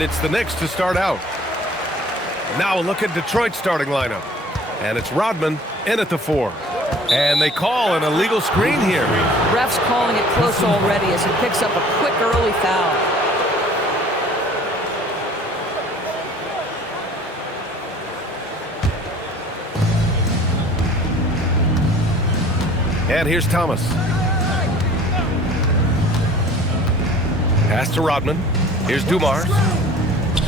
And it's the Knicks to start out. Now a look at Detroit's starting lineup. And it's Rodman in at the 4. And they call an illegal screen here. Ref's calling it close already as he picks up a quick early foul. And here's Thomas. Pass to Rodman. Here's Dumars.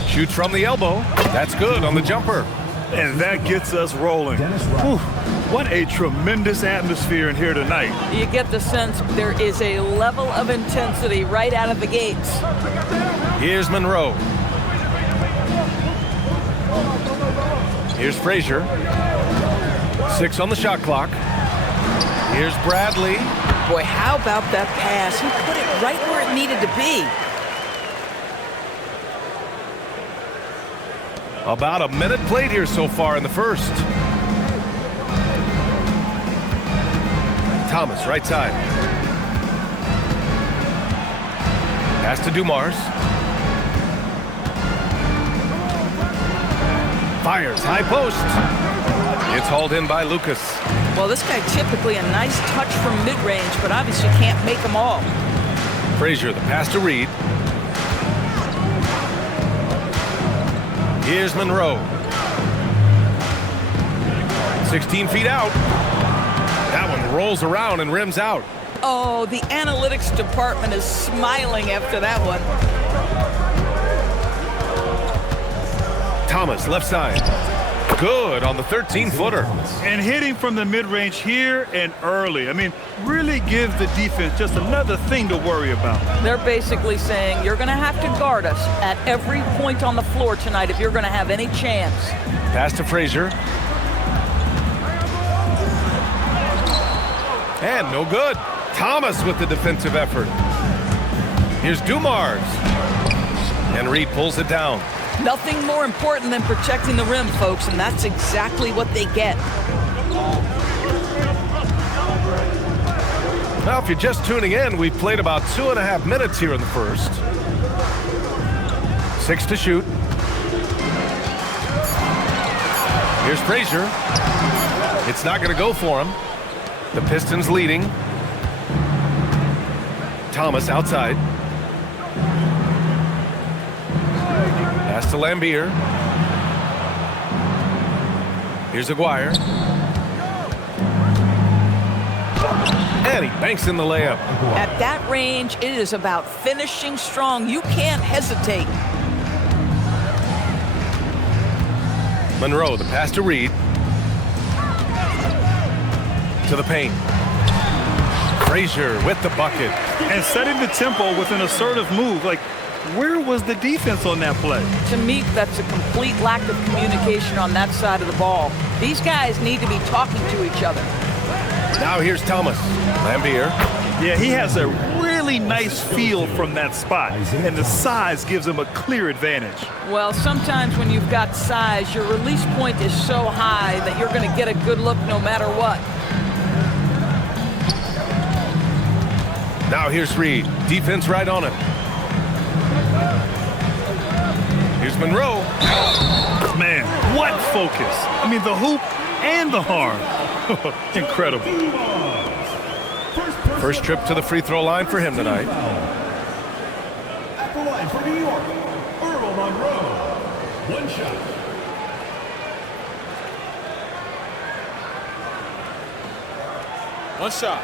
Shoots from the elbow. That's good on the jumper. And that gets us rolling. Whew, what a tremendous atmosphere in here tonight. You get the sense there is a level of intensity right out of the gates. Here's Monroe. Here's Frazier. 6 on the shot clock. Here's Bradley. Boy, how about that pass? He put it right where it needed to be. About a minute played here so far in the first. Thomas, right side. Pass to Dumars. Fires, high post. It's hauled in by Lucas. Well, this guy typically a nice touch from mid-range, but obviously can't make them all. Frazier, the pass to Reed. Here's Monroe. 16 feet out. That one rolls around and rims out. Oh, the analytics department is smiling after that one. Thomas, left side. Good on the 13-footer. And hitting from the mid-range here and early. I mean, really gives the defense just another thing to worry about. They're basically saying you're going to have to guard us at every point on the floor tonight if you're going to have any chance. Pass to Frazier. And no good. Thomas with the defensive effort. Here's Dumars. And Reed pulls it down. Nothing more important than protecting the rim, folks, and that's exactly what they get. Now, if you're just tuning in, we've played about 2.5 minutes here in the first. 6 to shoot. Here's Frazier. It's not going to go for him. The Pistons leading. Thomas outside. Pass to Lambier. Here's Aguirre. And he banks in the layup. At that range, it is about finishing strong. You can't hesitate. Monroe, the pass to Reed. To the paint. Frazier with the bucket. And setting the tempo with an assertive move. Like, where was the defense on that play? To me, that's a complete lack of communication on that side of the ball. These guys need to be talking to each other. Now here's Thomas. Lambier. Yeah, he has a really nice feel from that spot, and the size gives him a clear advantage. Well, sometimes when you've got size, your release point is so high that you're going to get a good look no matter what. Now here's Reed. Defense right on him. Here's Monroe. Man, what focus. I mean, the hoop and the harm. Incredible. First trip to the free throw line for him tonight. At the line for New York, Earl Monroe. One shot. One shot.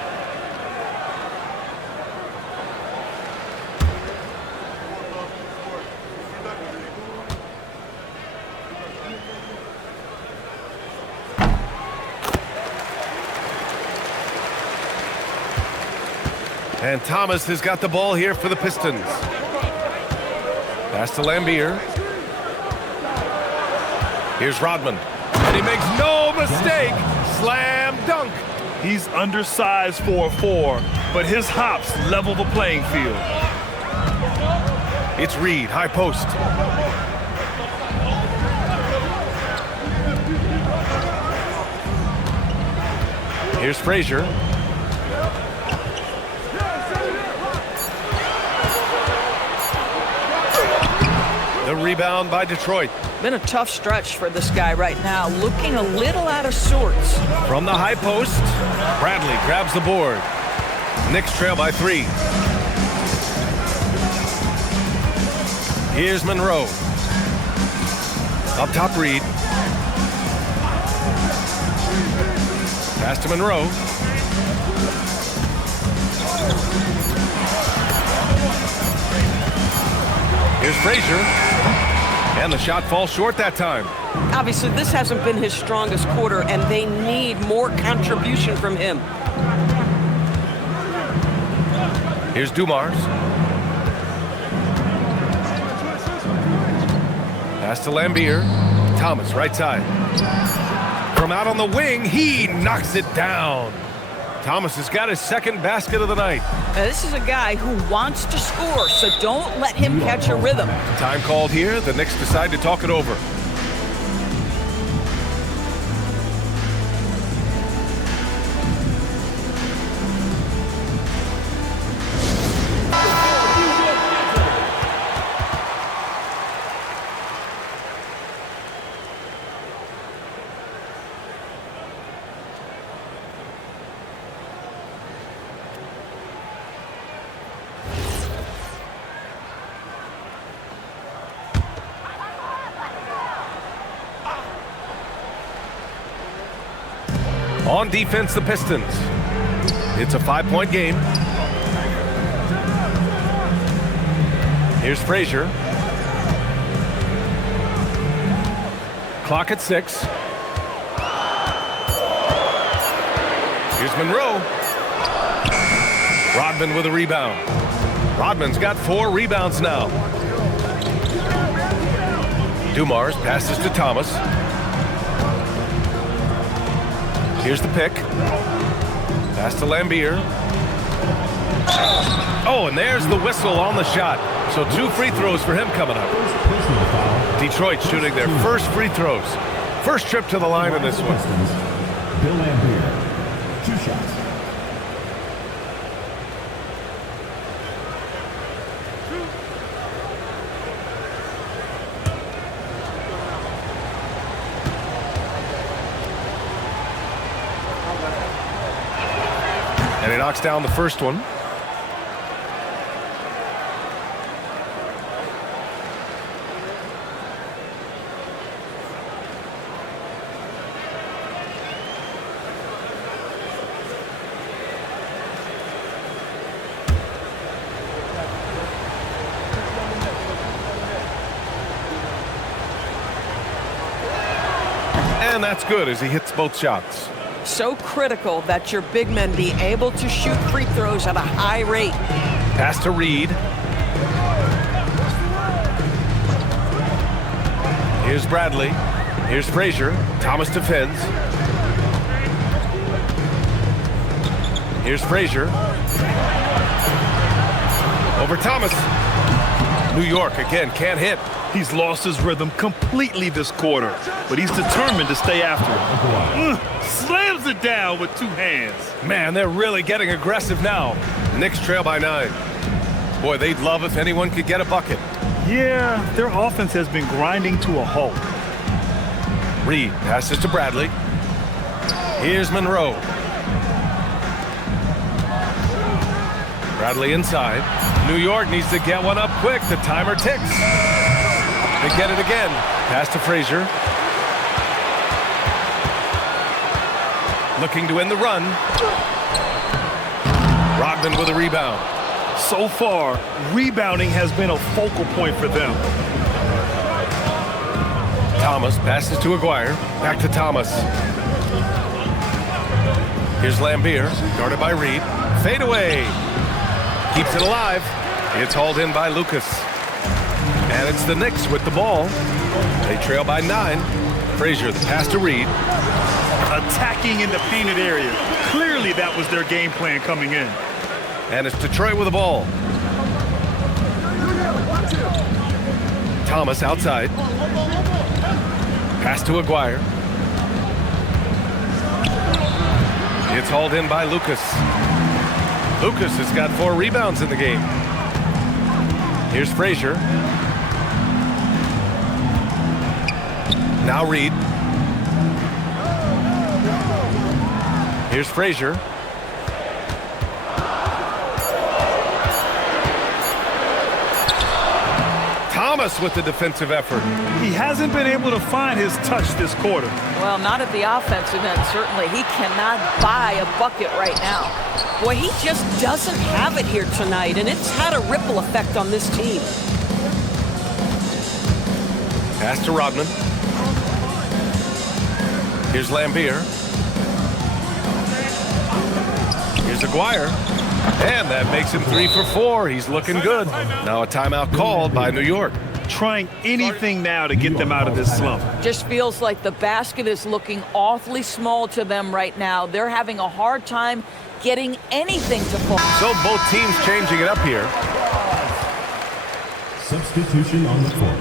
And Thomas has got the ball here for the Pistons. Pass to Lambier. Here's Rodman. And he makes no mistake. Slam dunk. He's undersized for a 4, but his hops level the playing field. It's Reed, high post. Here's Frazier. The rebound by Detroit. Been a tough stretch for this guy right now, looking a little out of sorts. From the high post, Bradley grabs the board. Knicks trail by 3. Here's Monroe. Up top, Reed. Pass to Monroe. Here's Frazier. And the shot falls short that time. Obviously, this hasn't been his strongest quarter, and they need more contribution from him. Here's Dumars. Pass to Lambier. Thomas, right side. From out on the wing, he knocks it down. Thomas has got his second basket of the night. Now, this is a guy who wants to score, so don't let him catch a rhythm. Time called here. The Knicks decide to talk it over. On defense, the Pistons. It's a 5-point game. Here's Frazier. Clock at 6. Here's Monroe. Rodman with a rebound. Rodman's got 4 rebounds now. Dumars passes to Thomas. Here's the pick. Pass to Lambier. Oh, and there's the whistle on the shot. So 2 free throws for him coming up. Detroit shooting their first free throws. First trip to the line in this one. Bill Lambier. 2 shots. And he knocks down the first one. And that's good as he hits both shots. So critical that your big men be able to shoot free throws at a high rate. Pass to Reed. Here's Bradley. Here's Frazier. Thomas defends. Here's Frazier. Over Thomas. New York again can't hit. He's lost his rhythm completely this quarter, but he's determined to stay after it. Slams it down with 2 hands. Man, they're really getting aggressive now. Knicks trail by 9. Boy, they'd love if anyone could get a bucket. Yeah, their offense has been grinding to a halt. Reed passes to Bradley. Here's Monroe. Bradley inside. New York needs to get one up quick. The timer ticks. They get it again. Pass to Frazier. Looking to end the run. Rodman with a rebound. So far, rebounding has been a focal point for them. Thomas passes to Aguirre. Back to Thomas. Here's Lambier, guarded by Reed. Fade away. Keeps it alive. It's hauled in by Lucas. And it's the Knicks with the ball. They trail by 9. Frazier, the pass to Reed. Attacking in the painted area. Clearly that was their game plan coming in. And it's Detroit with the ball. Thomas outside. Pass to Aguirre. It's hauled in by Lucas. Lucas has got 4 rebounds in the game. Here's Frazier. Now Reed. Here's Frazier. Thomas with the defensive effort. He hasn't been able to find his touch this quarter. Well, not at the offensive end, certainly. He cannot buy a bucket right now. Boy, he just doesn't have it here tonight, and it's had a ripple effect on this team. Pass to Rodman. Here's Lambier. Here's Aguirre. And that makes him 3 for 4. He's looking good. Now a timeout called by New York. Trying anything now to get them out of this slump. Just feels like the basket is looking awfully small to them right now. They're having a hard time getting anything to fall. So both teams changing it up here. Substitution on the court.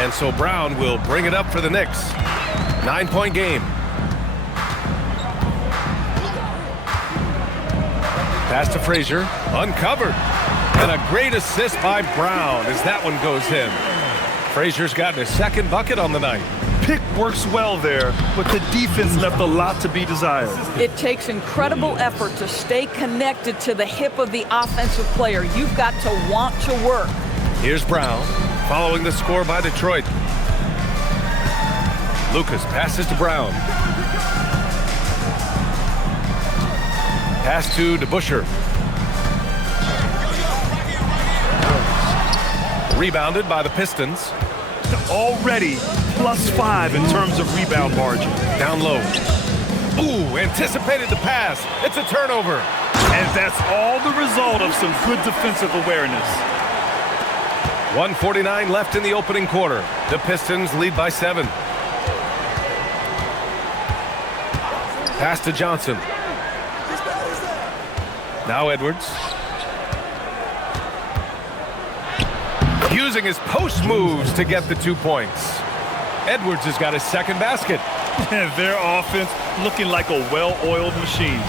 And so Brown will bring it up for the Knicks. 9-point game. Pass to Frazier. Uncovered. And a great assist by Brown as that one goes in. Frazier's gotten his second bucket on the night. Pick works well there, but the defense left a lot to be desired. It takes incredible effort to stay connected to the hip of the offensive player. You've got to want to work. Here's Brown. Following the score by Detroit. Lucas passes to Brown. Pass to DeBusschere. Rebounded by the Pistons. Already +5 in terms of rebound margin. Down low. Ooh, anticipated the pass. It's a turnover. And that's all the result of some good defensive awareness. 1:49 left in the opening quarter. The Pistons lead by 7. Pass to Johnson. Now Edwards. Using his post moves to get the 2 points. Edwards has got his second basket. And their offense looking like a well-oiled machine.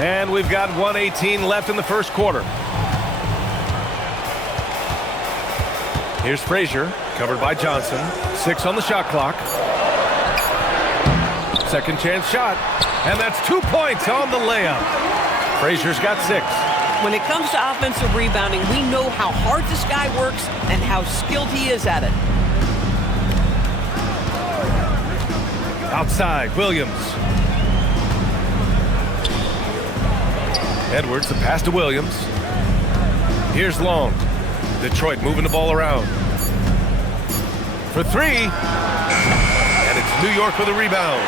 And we've got 1:18 left in the first quarter. Here's Frazier, covered by Johnson. 6 on the shot clock. Second chance shot. And that's 2 points on the layup. Frazier's got 6. When it comes to offensive rebounding, we know how hard this guy works and how skilled he is at it. Outside, Williams. Edwards, the pass to Williams. Here's Long. Detroit moving the ball around. For 3. And it's New York with a rebound.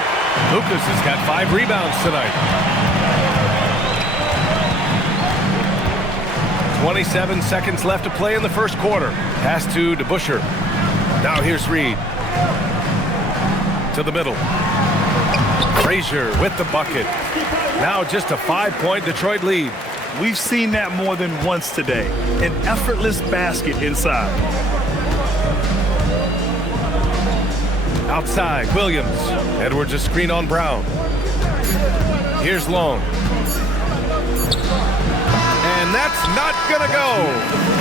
Lucas has got 5 rebounds tonight. 27 seconds left to play in the first quarter. Pass to DeBusschere. Now here's Reed. To the middle. Frazier with the bucket. Now just a 5-point Detroit lead. We've seen that more than once today. An effortless basket inside. Outside, Williams. Edwards a screen on Brown. Here's Long. And that's not gonna go.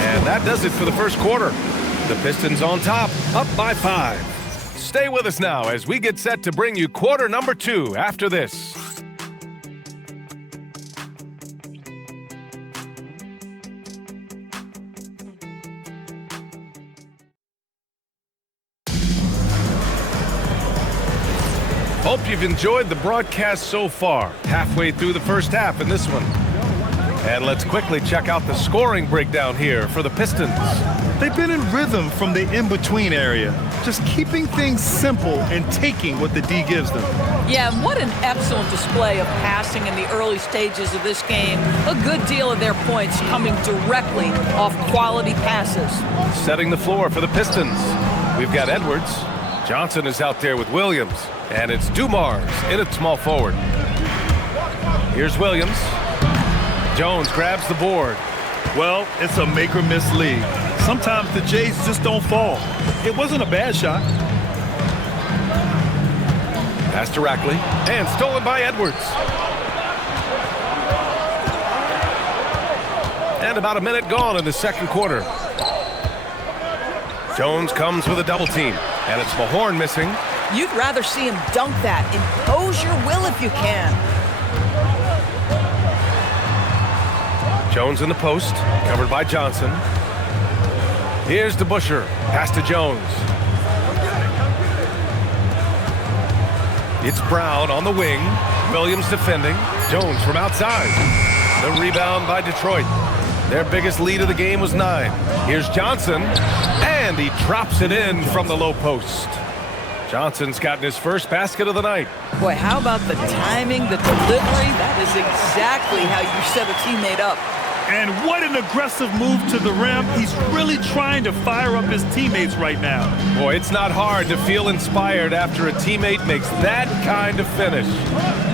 And that does it for the first quarter. The Pistons on top, up by 5. Stay with us now as we get set to bring you quarter number 2 after this. Hope you've enjoyed the broadcast so far. Halfway through the first half in this one. And let's quickly check out the scoring breakdown here for the Pistons. They've been in rhythm from the in-between area, just keeping things simple and taking what the D gives them. Yeah, and what an excellent display of passing in the early stages of this game. A good deal of their points coming directly off quality passes. Setting the floor for the Pistons. We've got Edwards. Johnson is out there with Williams. And it's Dumars in at small forward. Here's Williams. Jones grabs the board. Well, it's a make-or-miss league. Sometimes the Jays just don't fall. It wasn't a bad shot. Pass directly, and stolen by Edwards. And about a minute gone in the second quarter. Jones comes with a double team, and it's Mahorn missing. You'd rather see him dunk that. Impose your will if you can. Jones in the post, covered by Johnson. Here's DeBusschere, pass to Jones. It's Brown on the wing. Williams defending. Jones from outside. The rebound by Detroit. Their biggest lead of the game was 9. Here's Johnson, and he drops it in from the low post. Johnson's gotten his first basket of the night. Boy, how about the timing, the delivery? That is exactly how you set a teammate up. And what an aggressive move to the rim. He's really trying to fire up his teammates right now. Boy, it's not hard to feel inspired after a teammate makes that kind of finish.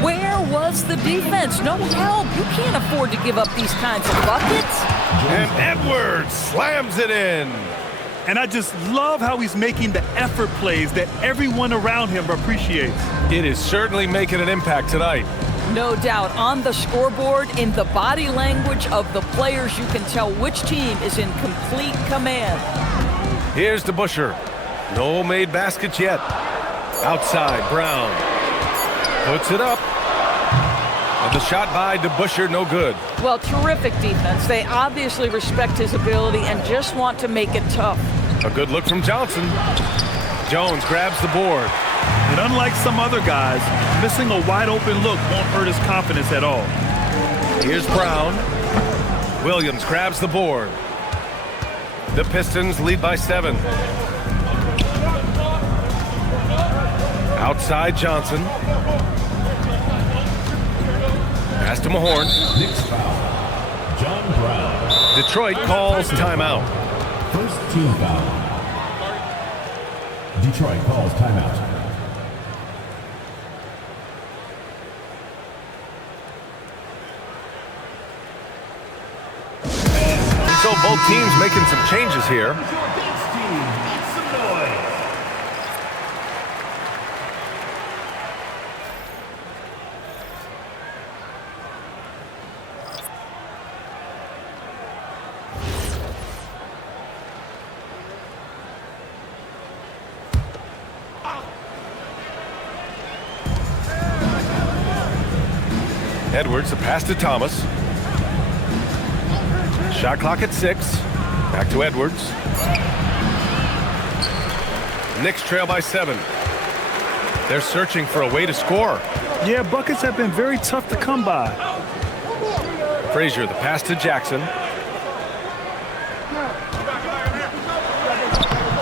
Where was the defense? No help. You can't afford to give up these kinds of buckets. And Edwards slams it in. And I just love how he's making the effort plays that everyone around him appreciates. It is certainly making an impact tonight. No doubt. On the scoreboard, in the body language of the players, you can tell which team is in complete command. Here's DeBusschere. No made baskets yet. Outside, Brown. Puts it up. And the shot by DeBusschere, no good. Well, terrific defense. They obviously respect his ability and just want to make it tough. A good look from Johnson. Jones grabs the board. And unlike some other guys, missing a wide-open look won't hurt his confidence at all. Here's Brown. Williams grabs the board. The Pistons lead by 7. Outside Johnson. Pass to Mahorn. Knicks foul. John Brown. Detroit calls timeout. First team foul. Detroit calls timeout. So both teams making some changes here. Edwards, the pass to Thomas. Shot clock at 6. Back to Edwards. Knicks trail by 7. They're searching for a way to score. Yeah, buckets have been very tough to come by. Frazier, the pass to Jackson.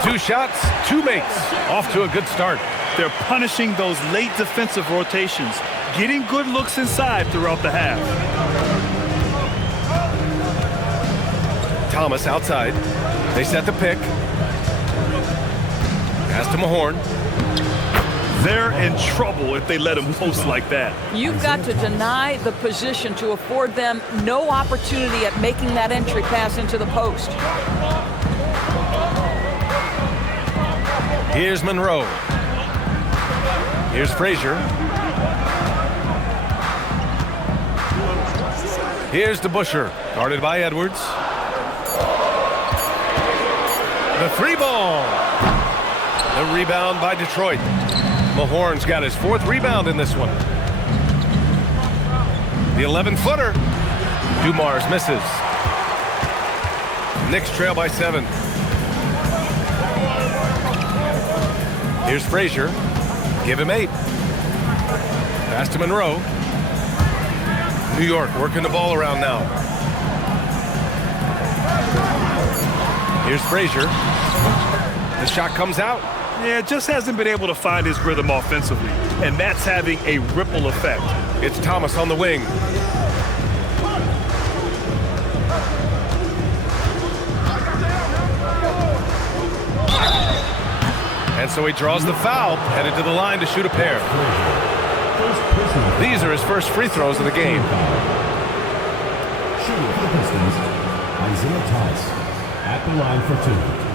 2 shots, 2 makes. Off to a good start. They're punishing those late defensive rotations, getting good looks inside throughout the half. Thomas outside. They set the pick. Pass to Mahorn. They're in trouble if they let him post like that. You've got to deny the position to afford them no opportunity at making that entry pass into the post. Here's Monroe. Here's Frazier. Here's DeBusschere, guarded by Edwards. The 3-ball. The rebound by Detroit. Mahorn's got his 4th rebound in this one. The 11-footer. Dumars misses. Knicks trail by 7. Here's Frazier. Give him 8. Pass to Monroe. New York working the ball around now. Here's Frazier. The shot comes out. Yeah, just hasn't been able to find his rhythm offensively, and that's having a ripple effect. It's Thomas on the wing. And so he draws the foul, headed to the line to shoot a pair. These are his first free throws of the game. Shooting for the Pistons, Isaiah Thomas. at the line for 2.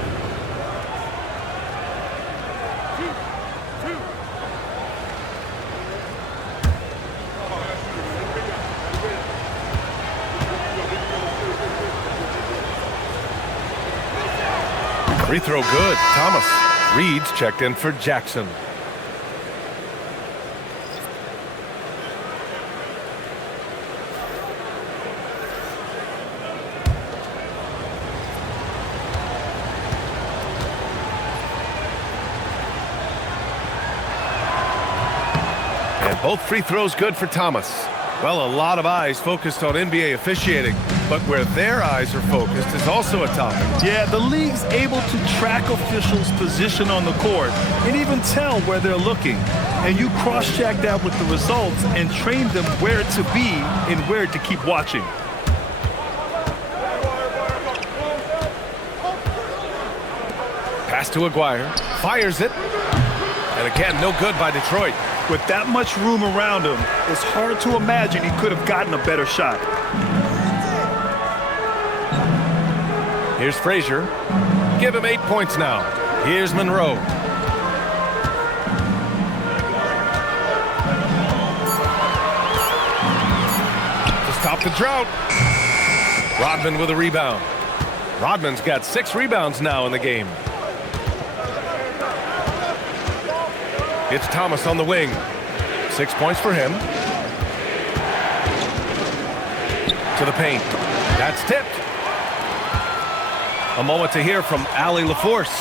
Free throw good. Thomas. Reed's checked in for Jackson. And both free throws good for Thomas. Well, a lot of eyes focused on NBA officiating, but where their eyes are focused is also a topic. Yeah, the league's able to track officials' position on the court and even tell where they're looking. And you cross-check that with the results and train them where to be and where to keep watching. Pass to Aguirre. Fires it. And again, no good by Detroit. With that much room around him, it's hard to imagine he could have gotten a better shot. Here's Frazier. Give him 8 points now. Here's Monroe. To stop the drought. Rodman with a rebound. Rodman's got 6 rebounds now in the game. It's Thomas on the wing. 6 points for him. To the paint. That's tipped. A moment to hear from Allie LaForce.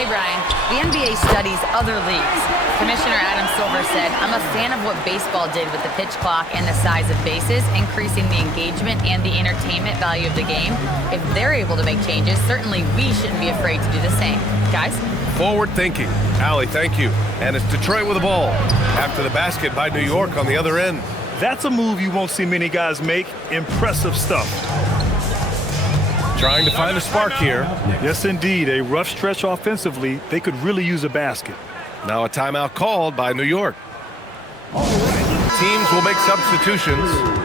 Hey, Brian. The NBA studies other leagues. Commissioner Adam Silver said, I'm a fan of what baseball did with the pitch clock and the size of bases, increasing the engagement and the entertainment value of the game. If they're able to make changes, certainly we shouldn't be afraid to do the same. Guys? Forward thinking. Allie, thank you. And it's Detroit with the ball. After the basket by New York on the other end. That's a move you won't see many guys make. Impressive stuff. Trying to find a spark here. Yes, indeed. A rough stretch offensively. They could really use a basket. Now a timeout called by New York. Teams will make substitutions.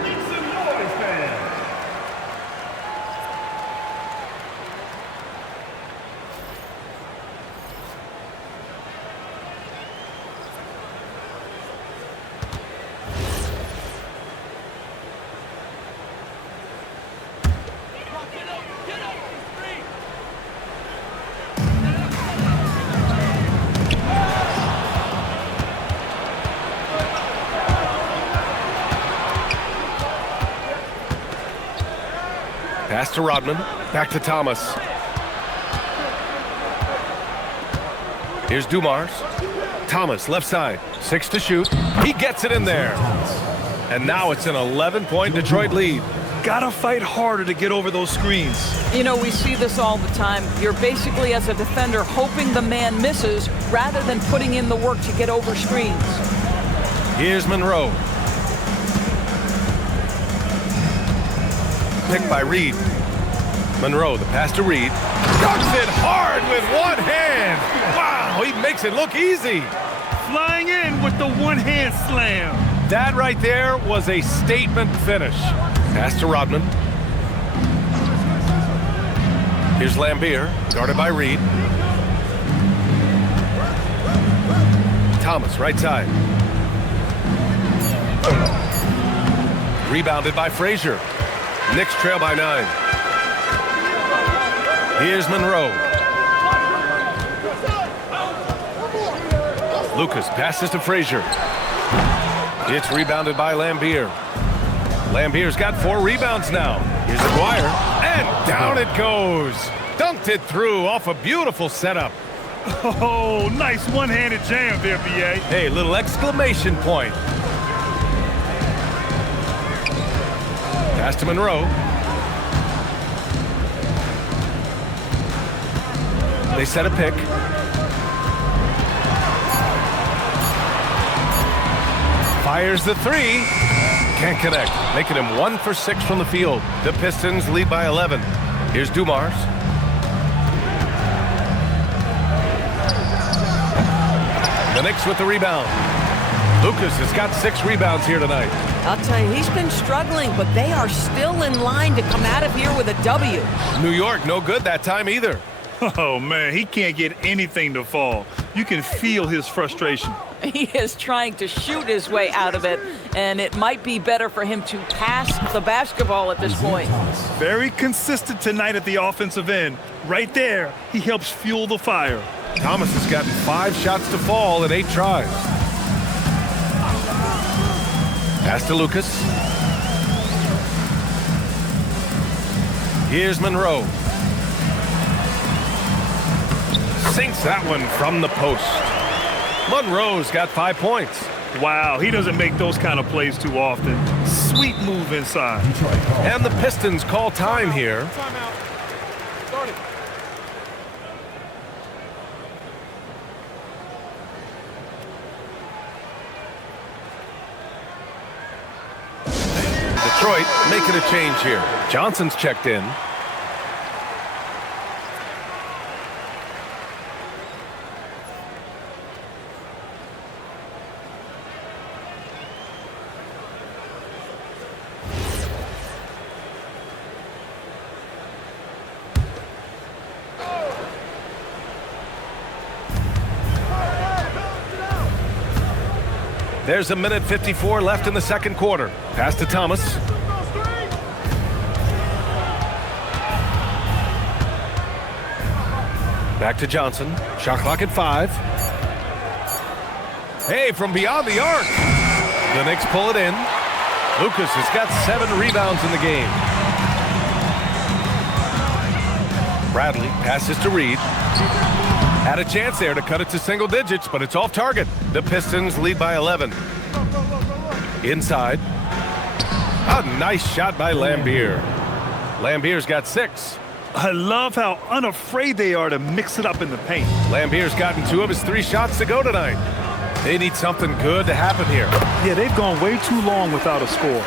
Pass to Rodman. Back to Thomas. Here's Dumars. Thomas, left side. 6 to shoot. He gets it in there. And now it's an 11-point Detroit lead. Gotta fight harder to get over those screens. You know, we see this all the time. You're basically, as a defender, hoping the man misses rather than putting in the work to get over screens. Here's Monroe. Picked by Reed. Monroe, the pass to Reed. Dunks it hard with one hand. Wow, he makes it look easy. Flying in with the one-hand slam. That right there was a statement finish. Pass to Rodman. Here's Lambier, guarded by Reed. Thomas, right side. Rebounded by Frazier. Knicks trail by 9. Here's Monroe. Lucas passes to Frazier. It's rebounded by Lambier. Lambier's got 4 rebounds now. Here's Aguirre, and down it goes. Dunked it through off a beautiful setup. Oh, nice one-handed jam there, B.A. Hey, little exclamation point. Pass to Monroe. They set a pick. Fires the 3. Can't connect. Making him 1 for 6 from the field. The Pistons lead by 11. Here's Dumars. The Knicks with the rebound. Lucas has got 6 rebounds here tonight. I'll tell you, he's been struggling, but they are still in line to come out of here with a W. New York, no good that time either. Oh, man, he can't get anything to fall. You can feel his frustration. He is trying to shoot his way out of it, and it might be better for him to pass the basketball at this point. Very consistent tonight at the offensive end. Right there, he helps fuel the fire. Thomas has gotten 5 shots to fall in 8 tries. Pass to Lucas. Here's Monroe. Sinks that one from the post. Monroe's got 5 points. Wow, he doesn't make those kind of plays too often. Sweet move inside. And the Pistons call time here. Detroit making a change here. Johnson's checked in. There's a minute 54 left in the second quarter. Pass to Thomas. Back to Johnson. Shot clock at 5. Hey, from beyond the arc. The Knicks pull it in. Lucas has got 7 rebounds in the game. Bradley passes to Reed. Had a chance there to cut it to single digits, but it's off target. The Pistons lead by 11. Inside. A nice shot by Lambier. Lambier's got 6. I love how unafraid they are to mix it up in the paint. Lambier's gotten 2 of his 3 shots to go tonight. They need something good to happen here. Yeah, they've gone way too long without a score.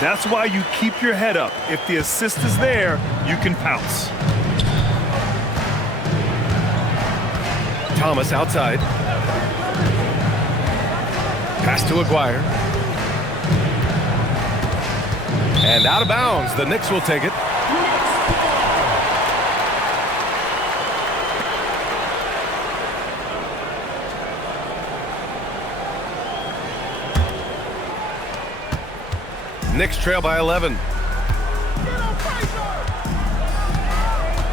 That's why you keep your head up. If the assist is there, you can pounce. Thomas outside. Pass to Aguirre. And out of bounds. The Knicks will take it. Knicks trail by 11.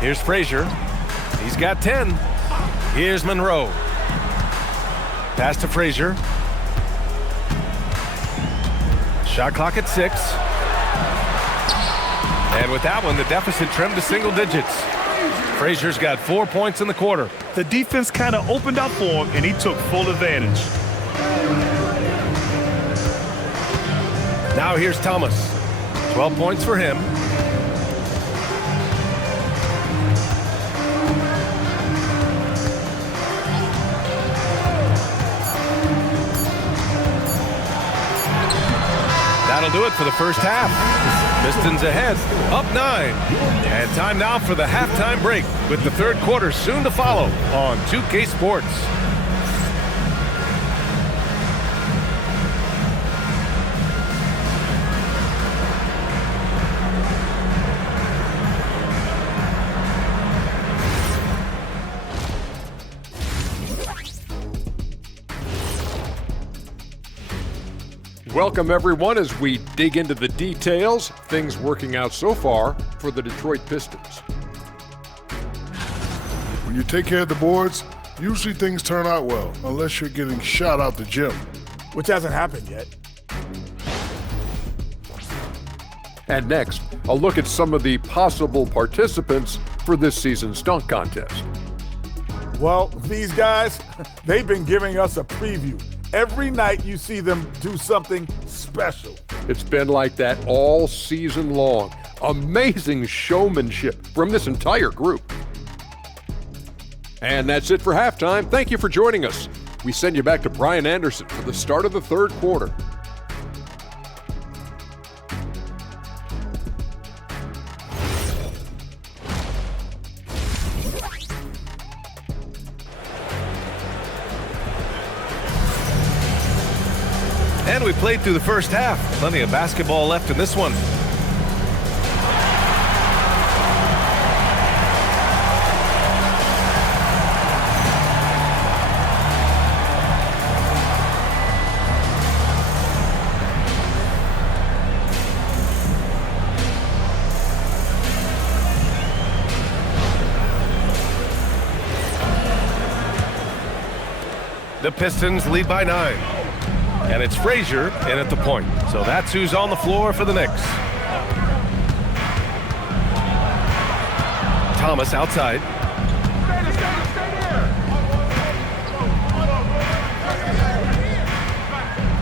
Here's Frazier. He's got 10. Here's Monroe. Pass to Frazier. Shot clock at 6. And with that one, the deficit trimmed to single digits. Frazier's got 4 points in the quarter. The defense kind of opened up for him, and he took full advantage. Now here's Thomas. 12 points for him. That'll do it for the first half. Pistons ahead, up 9. And time now for the halftime break with the third quarter soon to follow on 2K Sports. Welcome, everyone, as we dig into the details. Things working out so far for the Detroit Pistons. When you take care of the boards, usually things turn out well, unless you're getting shot out the gym. Which hasn't happened yet. And next, a look at some of the possible participants for this season's dunk contest. Well, these guys, they've been giving us a preview. Every night you see them do something special. It's been like that all season long. Amazing showmanship from this entire group. And that's it for halftime. Thank you for joining us. We send you back to Brian Anderson for the start of the third quarter. And we played through the first half. Plenty of basketball left in this one. The Pistons lead by 9. And it's Frazier in at the point. So that's who's on the floor for the Knicks. Thomas outside.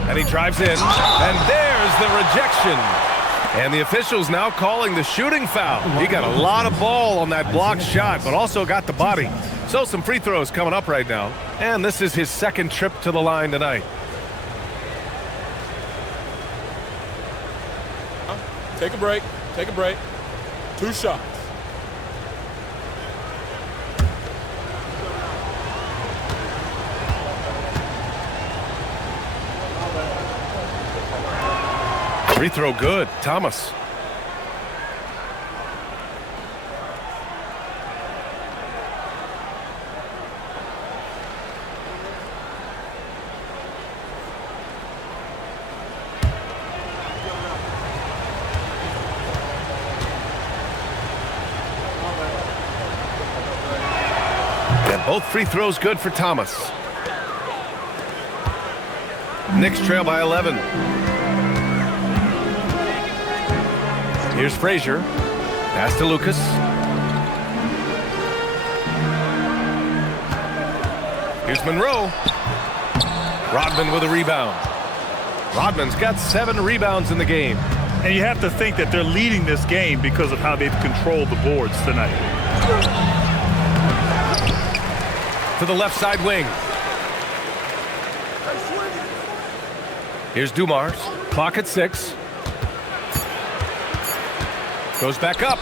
And he drives in. And there's the rejection. And the officials now calling the shooting foul. He got a lot of ball on that blocked shot, but also got the body. So some free throws coming up right now. And this is his second trip to the line tonight. Take a break. Take a break. 2 shots. Free throw good. Thomas. Both free throws good for Thomas. Knicks trail by 11. Here's Frazier. Pass to Lucas. Here's Monroe. Rodman with a rebound. Rodman's got 7 rebounds in the game. And you have to think that they're leading this game because of how they've controlled the boards tonight. To the left side wing. Here's Dumars. Clock at 6. Goes back up.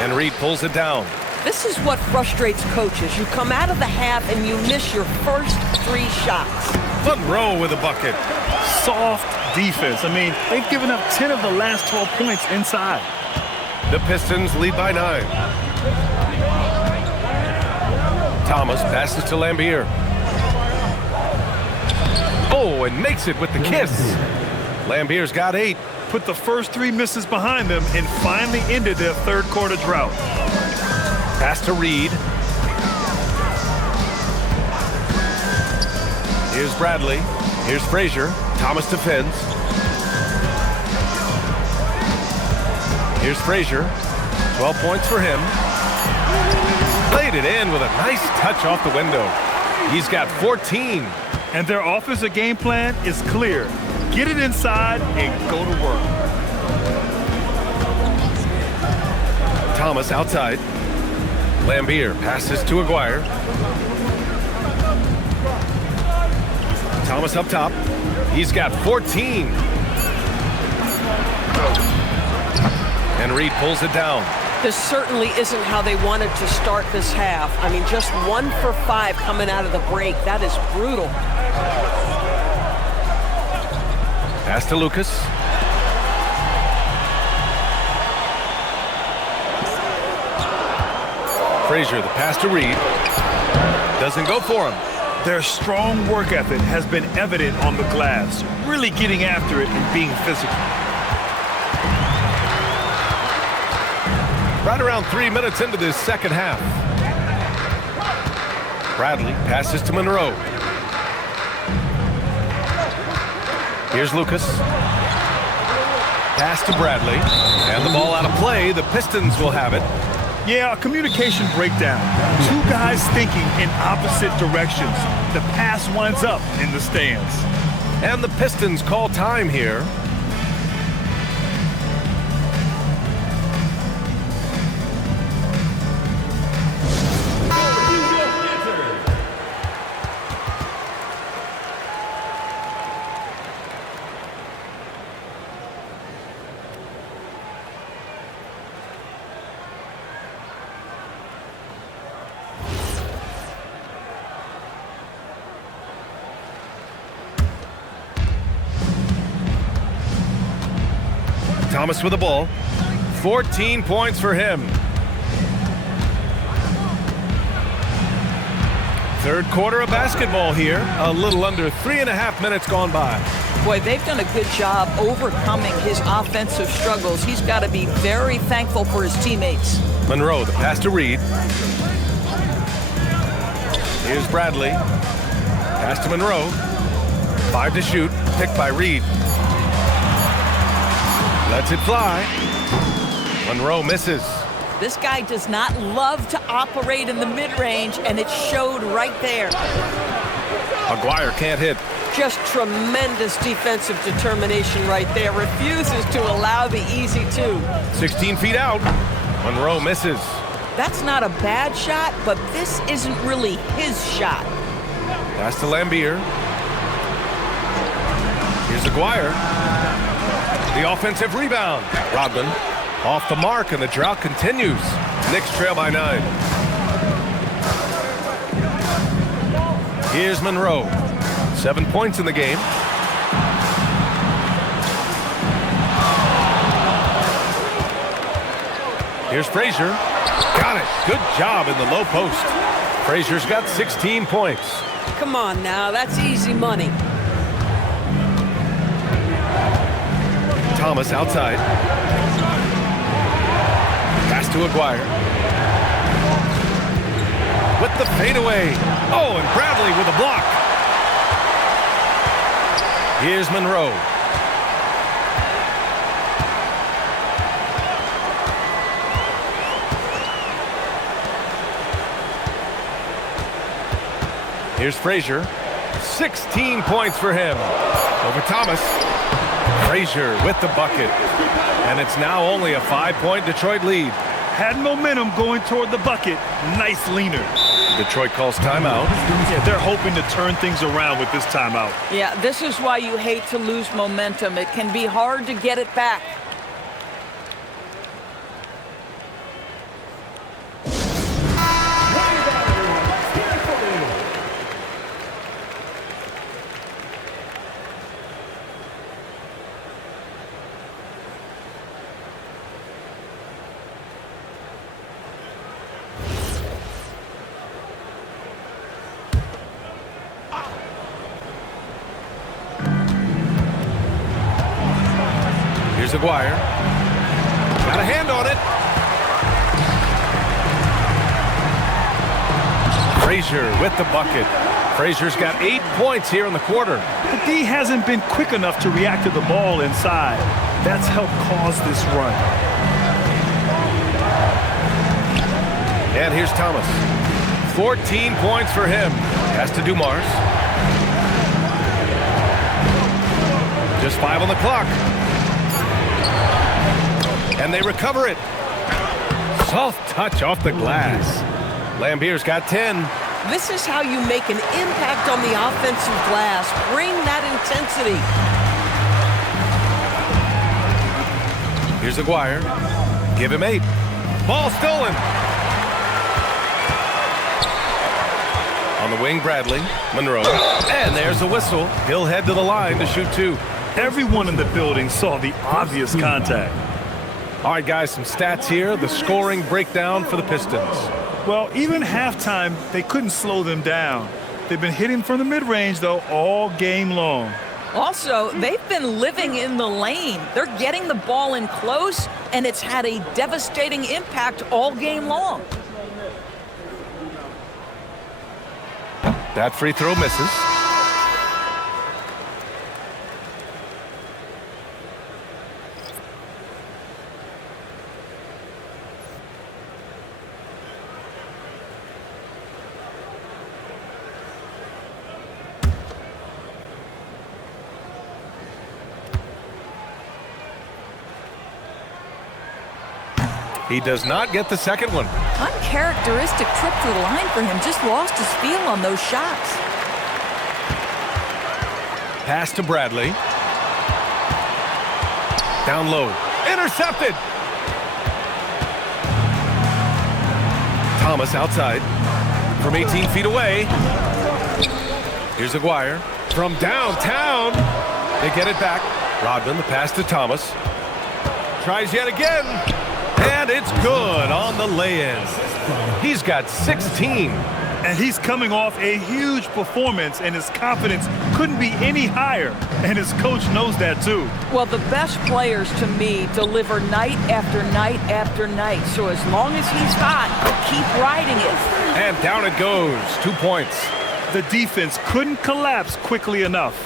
And Reed pulls it down. This is what frustrates coaches. You come out of the half and you miss your first 3 shots. Monroe with a bucket. Soft defense. I mean, they've given up 10 of the last 12 points inside. The Pistons lead by 9. Thomas passes to Lambier. Oh, and makes it with the kiss. Lambier's got 8. Put the first 3 misses behind them and finally ended their third quarter drought. Pass to Reed. Here's Bradley. Here's Frazier. Thomas defends. Here's Frazier. 12 points for him. Played it in with a nice touch off the window. He's got 14. And their offensive game plan is clear. Get it inside and go to work. Thomas outside. Lambier passes to Aguirre. Thomas up top. He's got 14. And Reed pulls it down. This certainly isn't how they wanted to start this half. I mean, just 1 for 5 coming out of the break. That is brutal. Pass to Lucas. Frazier, the pass to Reed. Doesn't go for him. Their strong work ethic has been evident on the glass, really getting after it and being physical. Right around 3 minutes into this second half. Bradley passes to Monroe. Here's Lucas. Pass to Bradley. And the ball out of play. The Pistons will have it. Yeah, a communication breakdown. 2 guys thinking in opposite directions. The pass winds up in the stands. And the Pistons call time here. Thomas with the ball. 14 points for him. Third quarter of basketball here. A little under 3.5 minutes gone by. Boy, they've done a good job overcoming his offensive struggles. He's got to be very thankful for his teammates. Monroe, the pass to Reed. Here's Bradley. Pass to Monroe. 5 to shoot. Picked by Reed. Lets it fly. Monroe misses. This guy does not love to operate in the mid-range, and it showed right there. Maguire can't hit. Just tremendous defensive determination right there. Refuses to allow the easy two. 16 feet out. Monroe misses. That's not a bad shot, but this isn't really his shot. Pass to Lambier. Here's Aguirre. The offensive rebound. Rodman off the mark, and the drought continues. Knicks trail by 9. Here's Monroe. 7 points in the game. Here's Frazier. Got it. Good job in the low post. Frazier's got 16 points. Come on now, that's easy money. Thomas outside. Pass to Aguirre. With the fadeaway. Oh, and Bradley with a block. Here's Monroe. Here's Frazier. 16 points for him. Over Thomas. Frazier with the bucket. And it's now only a 5-point Detroit lead. Had momentum going toward the bucket. Nice leaner. Detroit calls timeout. Yeah, they're hoping to turn things around with this timeout. Yeah, this is why you hate to lose momentum. It can be hard to get it back. Here's Aguirre. Got a hand on it. Frazier with the bucket. Frazier's got 8 points here in the quarter. The D hasn't been quick enough to react to the ball inside. That's helped cause this run. And here's Thomas. 14 points for him. Has to do Mars. Just 5 on the clock. And they recover it. Soft touch off the glass. Lambier's got 10. This is how you make an impact on the offensive glass. Bring that intensity. Here's Aguirre. Give him 8. Ball stolen. On the wing, Bradley. Monroe. And there's a whistle. He'll head to the line to shoot 2. Everyone in the building saw the obvious contact. All right, guys, some stats here. The scoring breakdown for the Pistons. Well, even halftime, they couldn't slow them down. They've been hitting from the mid-range, though, all game long. Also, they've been living in the lane. They're getting the ball in close, and it's had a devastating impact all game long. That free throw misses. He does not get the second one. Uncharacteristic trip to the line for him. Just lost his feel on those shots. Pass to Bradley. Down low. Intercepted. Thomas outside. From 18 feet away. Here's Aguirre. From downtown. They get it back. Rodman, the pass to Thomas. Tries yet again. And it's good on the lay-in. He's got 16. And he's coming off a huge performance, and his confidence couldn't be any higher. And his coach knows that too. Well, the best players, to me, deliver night after night after night. So as long as he's hot, keep riding it. And down it goes. 2 points. The defense couldn't collapse quickly enough.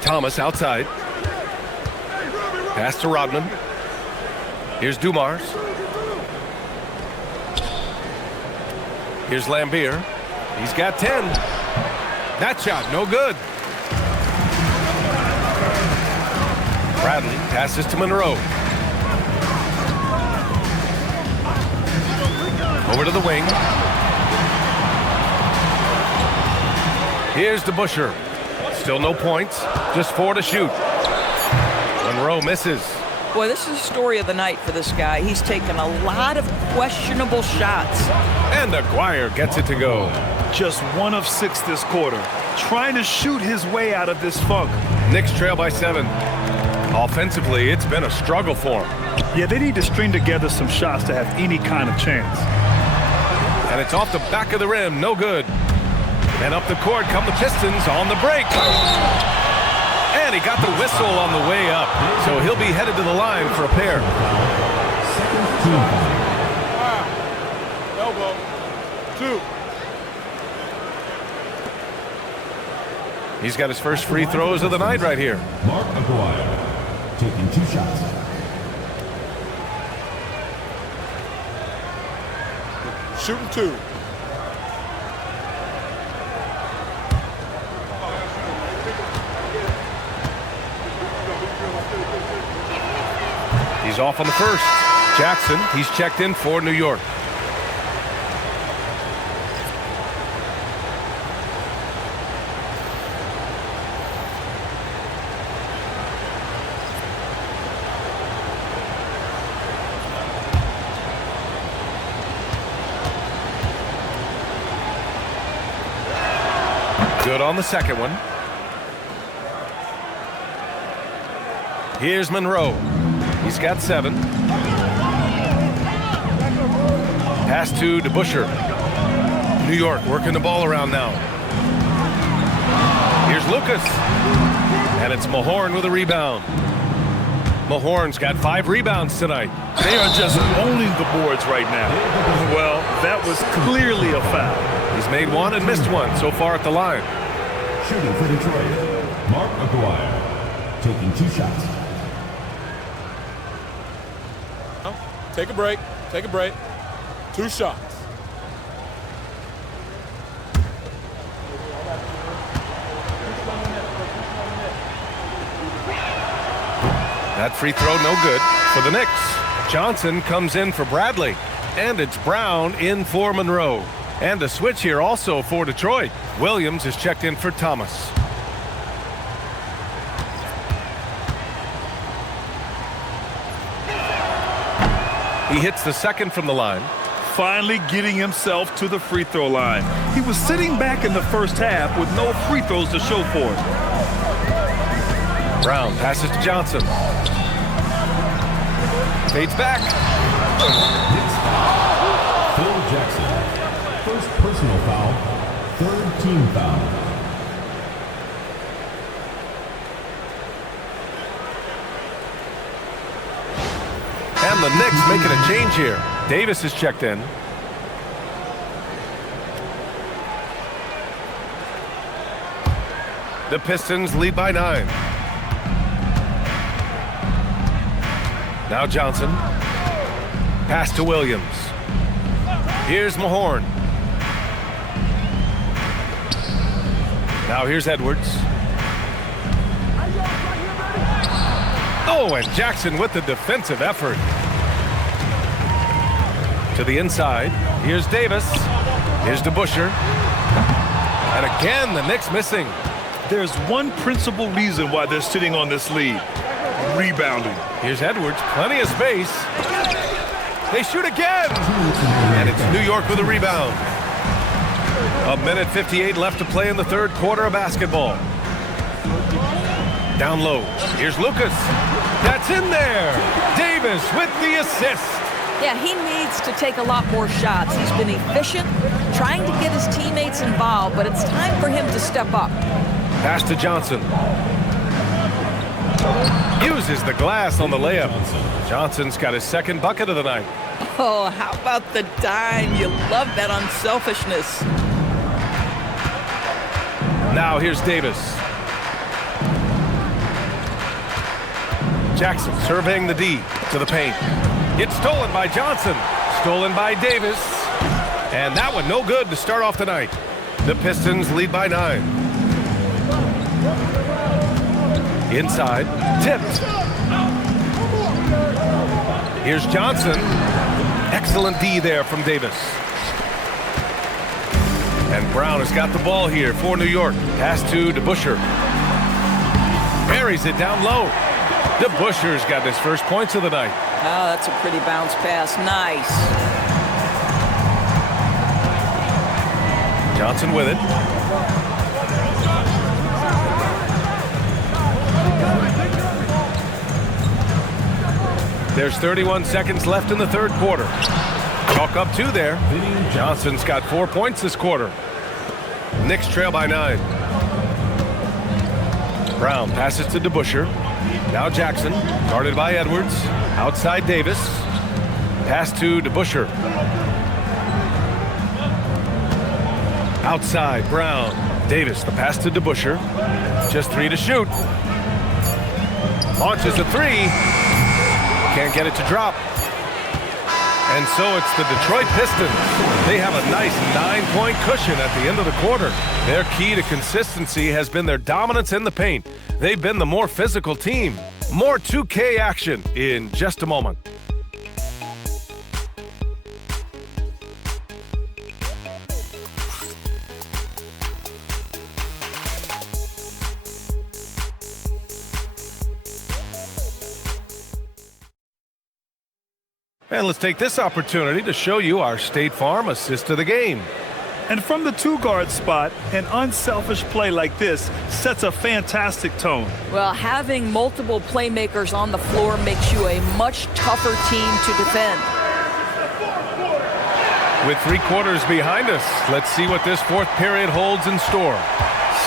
Thomas outside. Pass to Rodman. Here's Dumars. Here's Lambier. He's got 10. That shot, no good. Bradley passes to Monroe. Over to the wing. Here's DeBusschere. Still no points, just 4 to shoot. Monroe misses. Boy, this is the story of the night for this guy. He's taken a lot of questionable shots. And Aguirre gets it to go. Just 1 of 6 this quarter, trying to shoot his way out of this funk. Knicks trail by 7. Offensively, it's been a struggle for him. Yeah, they need to string together some shots to have any kind of chance. And it's off the back of the rim, no good. And up the court come the Pistons on the break. And he got the whistle on the way up. So he'll be headed to the line for a pair. Elbow. 2. He's got his first free throws of the night right here. Mark Aguirre taking 2 shots. Shooting 2. He's off on the first. Jackson, he's checked in for New York. Good on the second one. Here's Monroe. He's got 7. Pass to DeBusschere. New York working the ball around now. Here's Lucas. And it's Mahorn with a rebound. Mahorn's got 5 rebounds tonight. They are just owning the boards right now. Well, that was clearly a foul. He's made 1 and missed 1 so far at the line. Shooting for Detroit, Mark Aguirre taking 2 shots. Take a break. Take a break. 2 shots. That free throw no good for the Knicks. Johnson comes in for Bradley. And it's Brown in for Monroe. And a switch here also for Detroit. Williams is checked in for Thomas. He hits the second from the line. Finally getting himself to the free throw line. He was sitting back in the first half with no free throws to show for it. Brown passes to Johnson. Fades back. Phil Jackson, first personal foul, 3rd team foul. And the Knicks making a change here. Davis is checked in. The Pistons lead by 9. Now Johnson. Pass to Williams. Here's Mahorn. Now here's Edwards. Oh, and Jackson with the defensive effort. To the inside. Here's Davis. Here's DeBusschere. And again, the Knicks missing. There's one principal reason why they're sitting on this lead. Rebounding. Here's Edwards. Plenty of space. They shoot again. And it's New York with a rebound. 1:58 left to play in the 3rd quarter of basketball. Down low. Here's Lucas. That's in there. Davis with the assist. Yeah, he needs to take a lot more shots. He's been efficient, trying to get his teammates involved, but it's time for him to step up. Pass to Johnson. Uses the glass on the layup. Johnson's got his second bucket of the night. Oh, how about the dime? You love that unselfishness. Now here's Davis. Jackson surveying the D to the paint. It's stolen by Johnson. Stolen by Davis. And that one no good to start off the night. The Pistons lead by 9. Inside. Tipped. Here's Johnson. Excellent D there from Davis. And Brown has got the ball here for New York. Pass to DeBusschere. Buries it down low. DeBusschere's got his first points of the night. Oh, that's a pretty bounce pass. Nice. Johnson with it. There's 31 seconds left in the third quarter. Chalk up 2 there. Johnson's got 4 points this quarter. Knicks trail by 9. Brown passes to DeBusschere. Now Jackson, guarded by Edwards. Outside Davis. Pass to DeBusschere. Outside Brown. Davis, the pass to DeBusschere. Just 3 to shoot. Launches a 3. Can't get it to drop. And so it's the Detroit Pistons. They have a nice 9-point cushion at the end of the quarter. Their key to consistency has been their dominance in the paint. They've been the more physical team. More 2K action in just a moment. And let's take this opportunity to show you our State Farm assist of the game. And from the 2-guard spot, an unselfish play like this sets a fantastic tone. Well, having multiple playmakers on the floor makes you a much tougher team to defend. With 3 quarters behind us, let's see what this fourth period holds in store.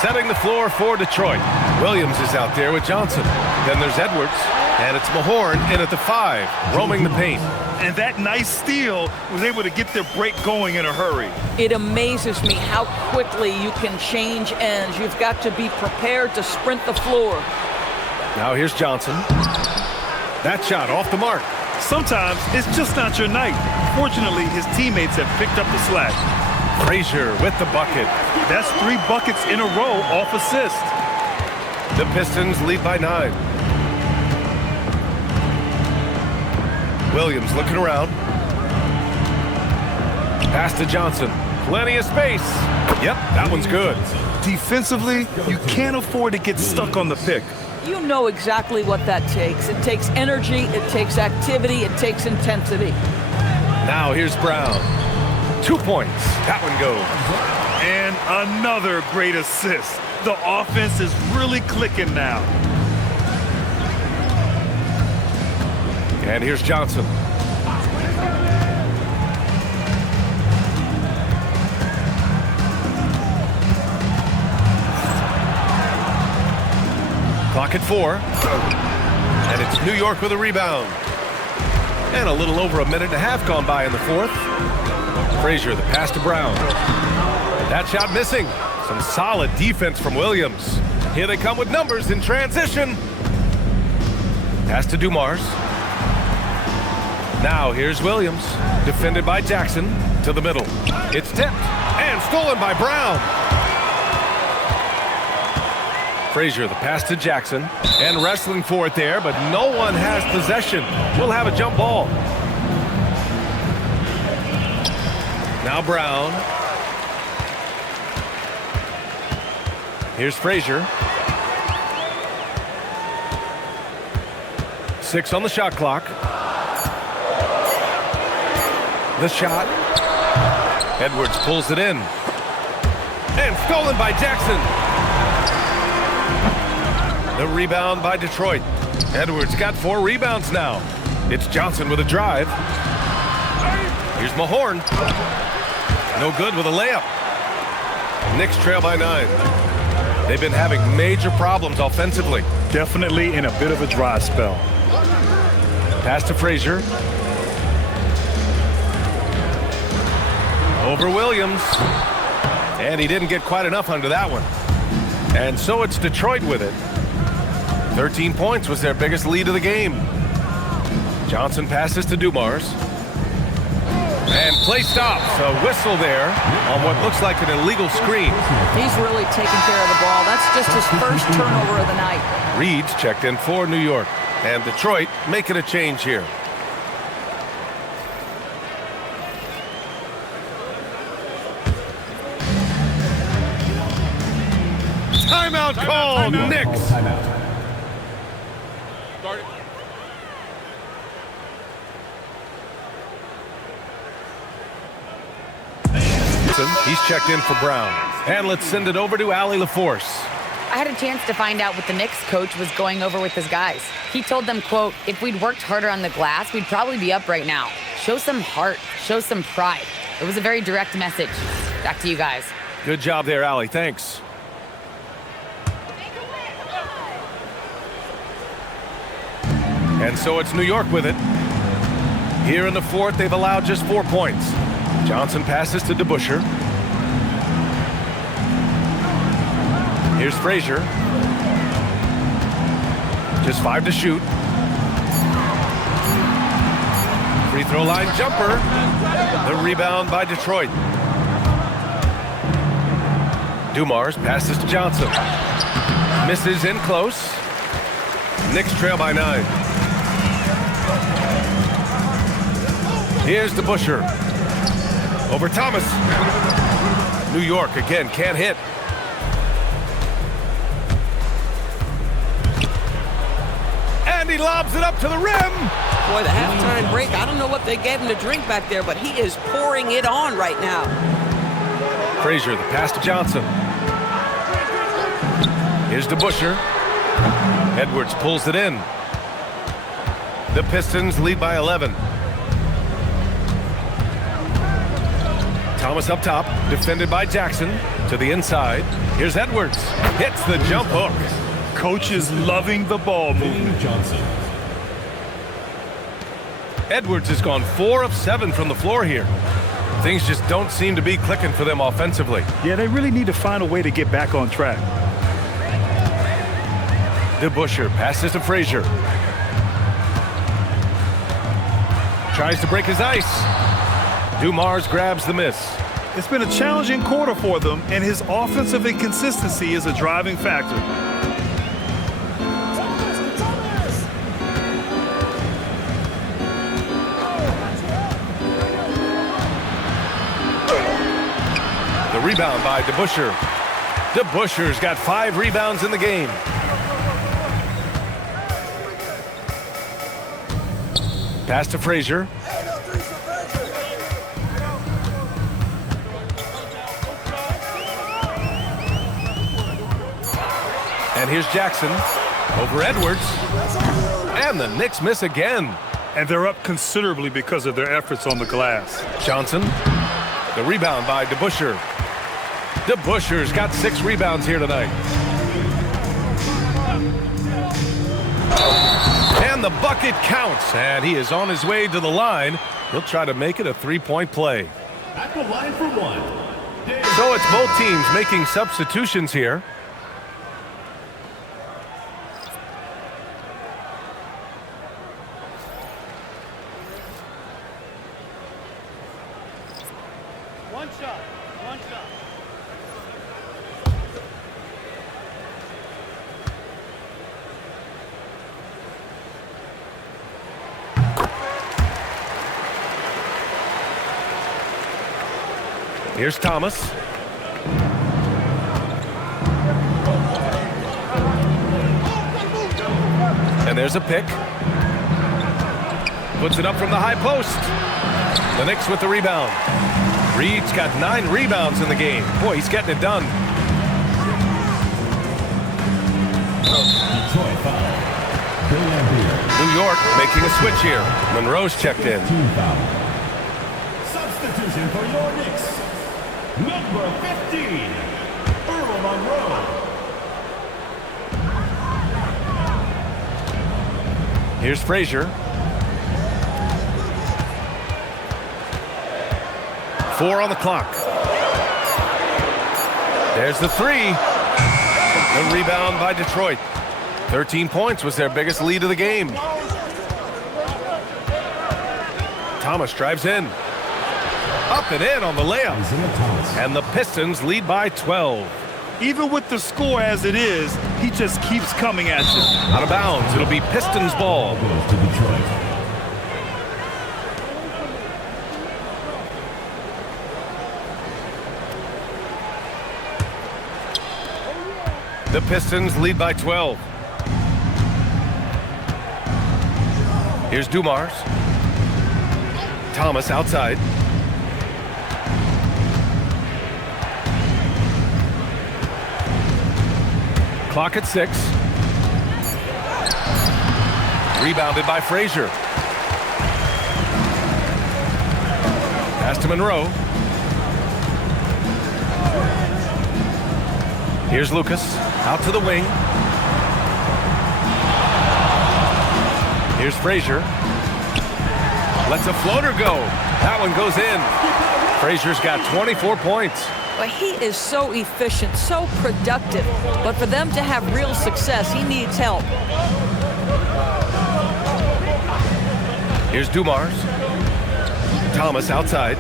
Setting the floor for Detroit. Williams is out there with Johnson. Then there's Edwards, and it's Mahorn in at the 5, roaming the paint. And that nice steal was able to get their break going in a hurry. It amazes me how quickly you can change ends. You've got to be prepared to sprint the floor. Now here's Johnson. That shot off the mark. Sometimes it's just not your night. Fortunately, his teammates have picked up the slack. Frazier with the bucket. That's 3 buckets in a row off assist. The Pistons lead by 9. Williams looking around. Pass to Johnson. Plenty of space. Yep, that one's good. Defensively, you can't afford to get stuck on the pick. You know exactly what that takes. It takes energy, it takes activity, it takes intensity. Now here's Brown. 2 points. That one goes. And another great assist. The offense is really clicking now. And here's Johnson. Clock at 4. And it's New York with a rebound. And a little over a minute and a half gone by in the fourth. Frazier, the pass to Brown. That shot missing. Some solid defense from Williams. Here they come with numbers in transition. Pass to Dumars. Now here's Williams, defended by Jackson, to the middle. It's tipped and stolen by Brown. Frazier, the pass to Jackson, and wrestling for it there, but no one has possession. We'll have a jump ball. Now Brown. Here's Frazier. 6 on the shot clock. The shot. Edwards pulls it in. And stolen by Jackson. The rebound by Detroit. Edwards got 4 rebounds now. It's Johnson with a drive. Here's Mahorn. No good with a layup. Knicks trail by 9. They've been having major problems offensively. Definitely in a bit of a dry spell. Pass to Frazier. Over Williams. And he didn't get quite enough under that one. And so it's Detroit with it. 13 points was their biggest lead of the game. Johnson passes to Dumars. And play stops. A whistle there on what looks like an illegal screen. He's really taking care of the ball. That's just his first turnover of the night. Reed's checked in for New York. And Detroit making a change here. Timeout call, Knicks. Timeout. He's checked in for Brown. And let's send it over to Allie LaForce. I had a chance to find out what the Knicks coach was going over with his guys. He told them, quote, if we'd worked harder on the glass, we'd probably be up right now. Show some heart. Show some pride. It was a very direct message. Back to you guys. Good job there, Allie. Thanks. And so it's New York with it. Here in the fourth, they've allowed just 4 points. Johnson passes to DeBusschere. Here's Frazier. Just 5 to shoot. Free throw line jumper. The rebound by Detroit. Dumars passes to Johnson. Misses in close. Knicks trail by 9. Here's DeBusschere. Over Thomas. New York again can't hit. And he lobs it up to the rim. Boy, the halftime break, I don't know what they gave him to drink back there, but he is pouring it on right now. Frazier, the pass to Johnson. Here's DeBusschere. Edwards pulls it in. The Pistons lead by 11. Thomas up top, defended by Jackson. To the inside. Here's Edwards. Hits the jump hook. Coach is loving the ball movement. Johnson. Edwards has gone 4 of 7 from the floor here. Things just don't seem to be clicking for them offensively. Yeah, they really need to find a way to get back on track. DeBusschere passes to Frazier. Tries to break his ice. Dumars grabs the miss. It's been a challenging quarter for them, and his offensive inconsistency is a driving factor. The rebound by DeBusschere. DeBusschere's got 5 rebounds in the game. Pass to Frazier. And here's Jackson over Edwards. And the Knicks miss again. And they're up considerably because of their efforts on the glass. Johnson. The rebound by DeBusschere. DeBusschere's got 6 rebounds here tonight. And the bucket counts. And he is on his way to the line. He'll try to make it a 3-point play. At the line for 1. So it's both teams making substitutions here. One shot. Here's Thomas. And there's a pick. Puts it up from the high post. The Knicks with the rebound. Reed's got 9 rebounds in the game. Boy, he's getting it done. Detroit foul. Bill Lambier. New York making a switch here. Monroe's checked in. Team foul. Substitution for your Knicks. Number 15, Earl Monroe. Here's Frazier. 4 on the clock. There's the 3. The rebound by Detroit. 13 points was their biggest lead of the game. Thomas drives in. Up and in on the layup. And the Pistons lead by 12. Even with the score as it is, he just keeps coming at you. Out of bounds. It'll be Pistons ball. Goes to Detroit. The Pistons lead by 12. Here's Dumars. Thomas outside. Clock at 6. Rebounded by Frazier. Pass to Monroe. Here's Lucas. Out to the wing. Here's Frazier. Lets a floater go. That one goes in. Frazier's got 24 points. But he is so efficient, so productive. But for them to have real success, he needs help. Here's Dumars. Thomas outside.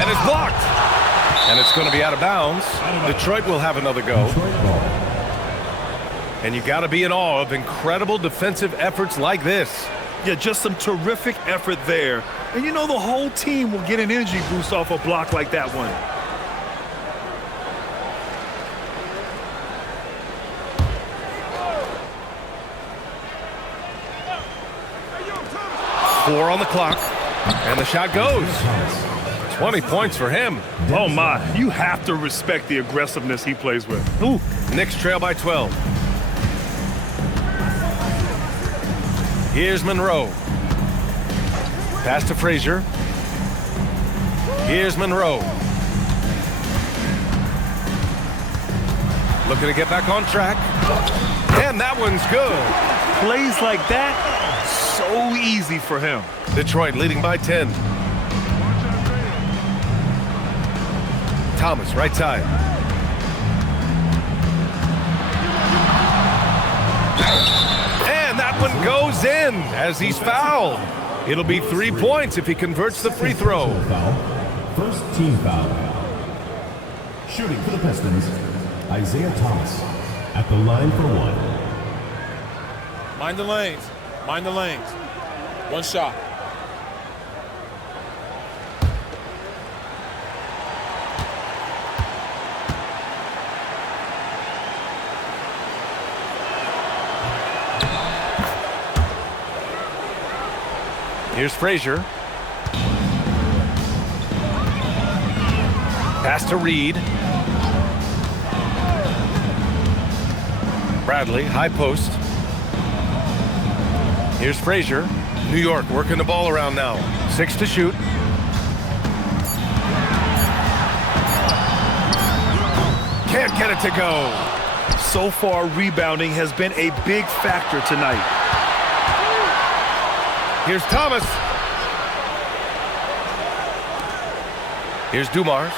And it's blocked. And it's going to be out of bounds. Detroit will have another go. And you got to be in awe of incredible defensive efforts like this. Yeah, just some terrific effort there. And you know the whole team will get an energy boost off a block like that one. Four on the clock. And the shot goes. 20 points for him. Oh my, you have to respect the aggressiveness he plays with. Ooh. Knicks trail by 12. Here's Monroe. Pass to Frazier. Here's Monroe. Looking to get back on track. And that one's good. Plays like that, so easy for him. Detroit leading by 10. Thomas, right side. And that one goes in as he's fouled. It'll be 3 points if he converts the free throw. First team foul. Shooting for the Pistons, Isaiah Thomas at the line for 1. Mind the lanes. Mind the lanes. One shot. Here's Frazier. Pass to Reed. Bradley, high post. Here's Frazier. New York working the ball around now. 6 to shoot. Can't get it to go. So far, rebounding has been a big factor tonight. Here's Thomas. Here's Dumars.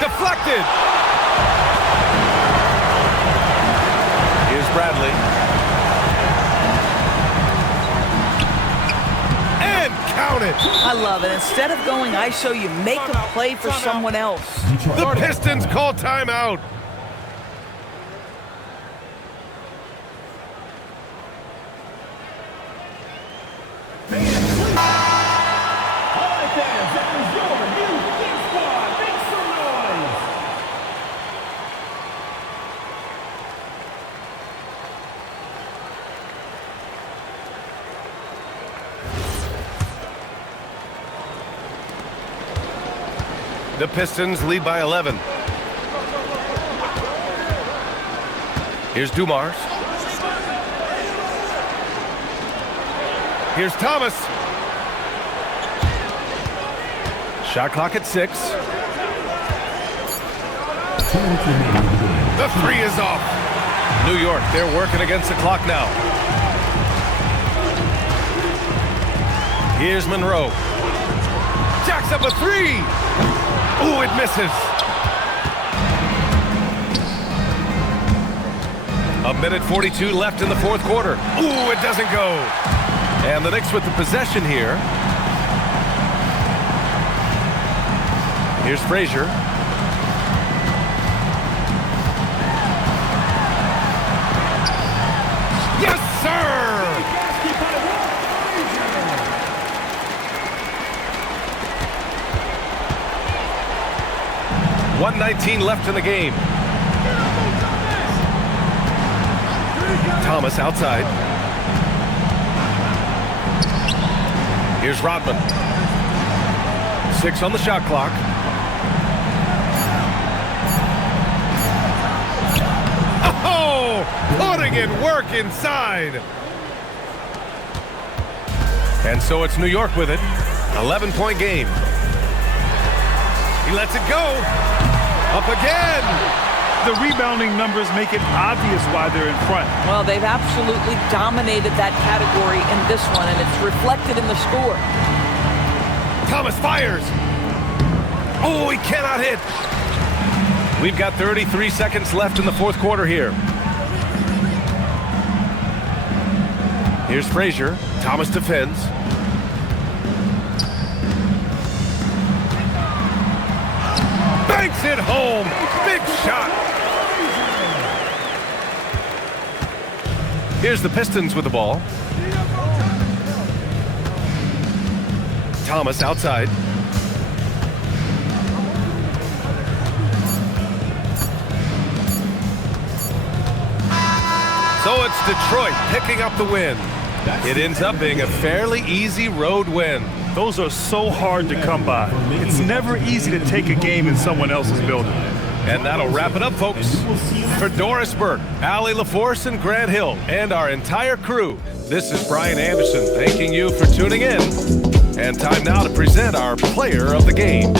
Deflected. Here's Bradley. And count it. I love it. Instead of going ISO, you make a play for someone else. The Pistons call timeout. The Pistons lead by 11. Here's Dumars. Here's Thomas. Shot clock at 6. The three is off. New York, they're working against the clock now. Here's Monroe. Jacks up a three. Ooh, it misses. A minute 42 left in the fourth quarter. Ooh, it doesn't go. And the Knicks with the possession here. Here's Frazier. Yes, sir! 1:19 left in the game. Thomas outside. Here's Rodman. 6 on the shot clock. Oh, putting in work inside. And so it's New York with it. 11-point game. He lets it go. Up again. The rebounding numbers make it obvious why they're in front. Well, they've absolutely dominated that category in this one, and it's reflected in the score. Thomas fires. Oh, he cannot hit. We've got 33 seconds left in the fourth quarter here. Here's Frazier. Thomas defends. Banks it home. Big shot. Here's the Pistons with the ball. Thomas outside. So it's Detroit picking up the win. It ends up being a fairly easy road win. Those are so hard to come by. It's never easy to take a game in someone else's building. And that'll wrap it up, folks. For Doris Burke, Allie LaForce, and Grant Hill, and our entire crew, this is Brian Anderson thanking you for tuning in. And time now to present our player of the game.